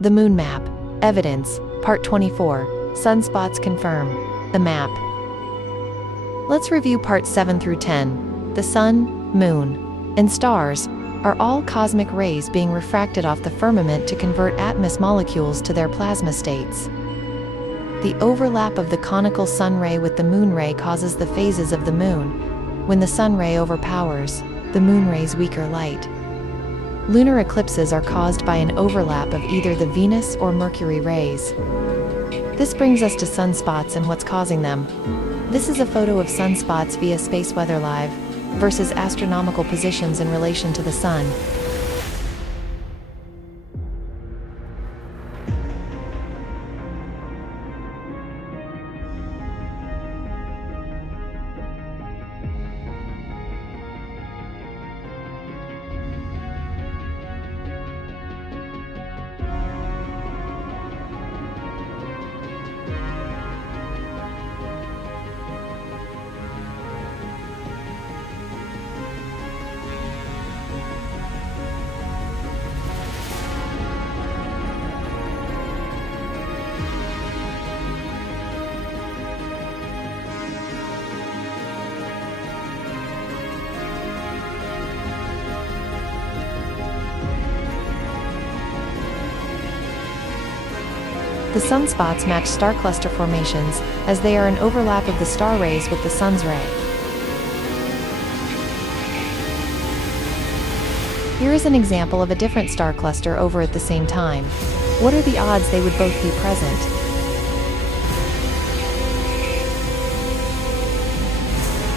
The Moon Map. Evidence. Part 24. Sunspots confirm. The map. Let's review parts 7 through 10. The sun, moon, and stars are all cosmic rays being refracted off the firmament to convert atmos molecules to their plasma states. The overlap of the conical sun ray with the moon ray causes the phases of the moon, when the sun ray overpowers the moon ray's weaker light. Lunar eclipses are caused by an overlap of either the Venus or Mercury rays. This brings us to sunspots and what's causing them. This is a photo of sunspots via Space Weather Live versus astronomical positions in relation to the sun. The sunspots match star cluster formations, as they are an overlap of the star rays with the sun's ray. Here is an example of a different star cluster over at the same time. What are the odds they would both be present?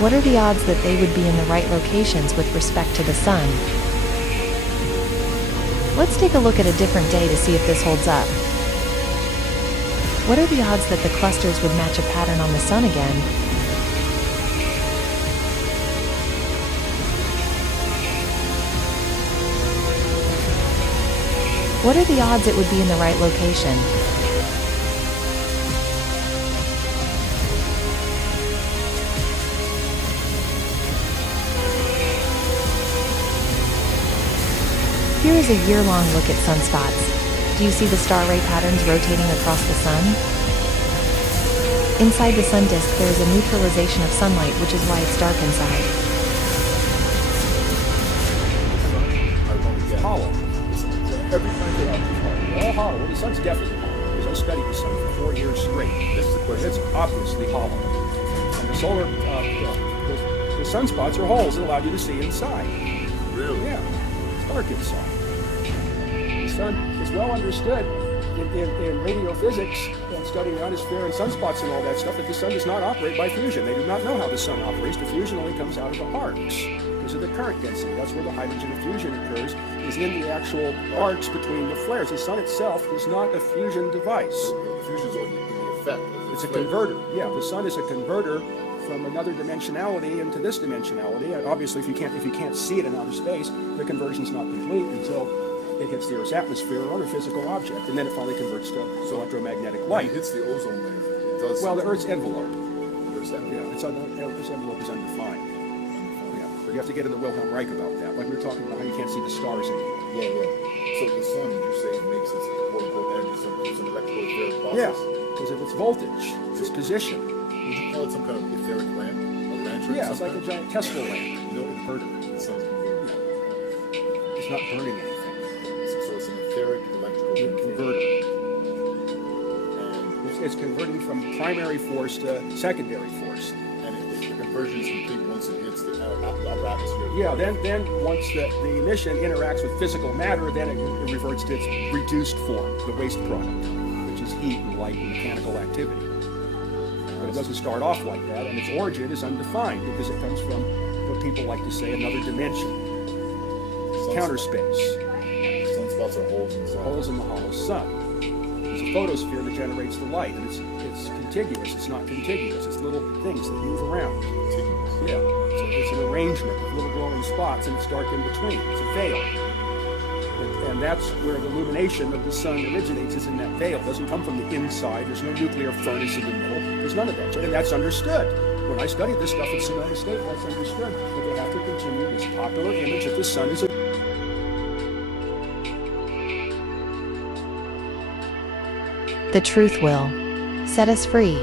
What are the odds that they would be in the right locations with respect to the sun? Let's take a look at a different day to see if this holds up. What are the odds that the clusters would match a pattern on the sun again? What are the odds it would be in the right location? Here is a year-long look at sunspots. Do you see the star ray patterns rotating across the sun? Inside the sun disk there is a neutralization of sunlight, which is why it's dark inside. Hollow. Every time they are all hollow. Well, the sun's definitely hollow, because I studied the sun for 4 years straight. This is the question. It's obviously hollow. And the solar, the sunspots are holes that allow you to see inside. Really? Yeah. It's dark inside. The sun is well understood in radiophysics and studying the ionosphere and sunspots and all that stuff that the sun does not operate by fusion. They do not know how the sun operates. The fusion only comes out of the arcs because of the current density. That's where the hydrogen fusion occurs, is in the actual arcs between the flares. The sun itself is not a fusion device. The fusion's only in the effect. It's a converter. Yeah, the sun is a converter from another dimensionality into this dimensionality. Obviously, if you can't see it in outer space, the conversion's not complete until it hits the Earth's atmosphere or other physical object, and then it finally converts to electromagnetic light. When it hits the ozone layer, it does. Well, the Earth's envelope. Earth's envelope. Yeah, Earth's envelope is undefined. Yeah, but you have to get into Wilhelm Reich about that. Like we were talking about how you can't see the stars anymore. Yeah. So the sun, you say, makes its quote-unquote energy, some electrical etheric process. Yeah, because of its voltage, its position. Would you call it some kind of etheric lamp? A lantern? Yeah, it's like a giant Tesla lamp. You know, inverter. It sounds converter. Yeah. It's not burning anything. So it's an etheric electrical Converter. And It's converting from primary force to secondary force. the conversion is complete once it hits the atmosphere. Yeah, then once the emission interacts with physical matter, then it reverts to its reduced form, the waste product, which is heat and light and mechanical activity. But it doesn't start off like that, and its origin is undefined because it comes from what people like to say another dimension, counter space. Sunspots are holes in the sun. Holes in the hollow sun. There's a photosphere that generates the light, and it's contiguous. It's not contiguous. It's little things that move around. Contiguous. Yeah, it's an arrangement of little glowing spots, and it's dark in between. It's a veil. And that's where the illumination of the sun originates, is in that veil. It doesn't come from the inside. There's no nuclear furnace in the middle. There's none of that. And that's understood. When I studied this stuff at Sonoma State, that's understood. But they have to continue this popular image that the sun is a The truth will set us free.